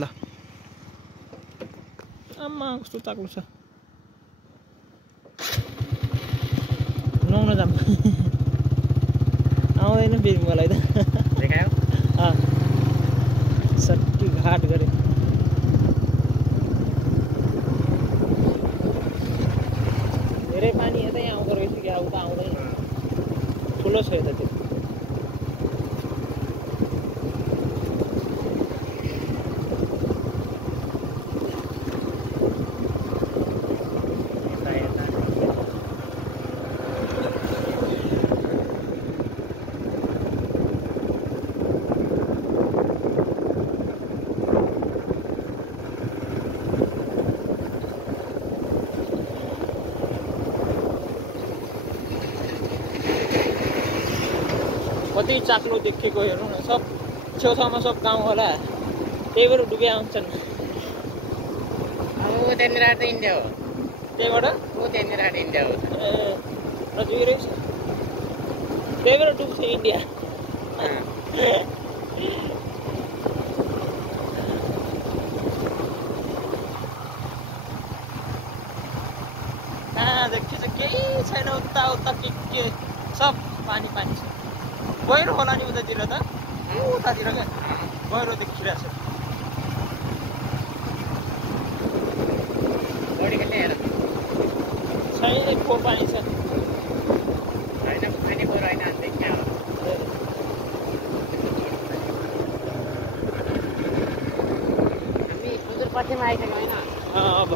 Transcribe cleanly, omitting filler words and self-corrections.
ल आमा कस्तो चाक्लो छ नुहाउन जाम आउँदैन फेरि मलाई त देखायो सट्टी घाट गरे धेरै पानी यतै आउँदो रहेछ कि उता आउँदैन ठुलो छ यता त्यो कति चाक्लो देखेको हेर्नु न सब छेउछाउमा सब गाउँ होला त्यही भएर डुबे आउँछन् अब त्यहाँनिर त इन्डिया हो त्यहीबाट त्यहाँनिर इन्डिया हो ए नजिकै रहेछ त्यही भएर डुब्छ इन्डिया कहाँ देखिन्छ केही छैन उता उता के सब पानी पानी छ गहिरो होला नि उतातिर त उतातिर क्या गहिरो देखिरहेछ छैन खोर पानी छ सुदूरपश्चिममा आइसक्यो होइन अब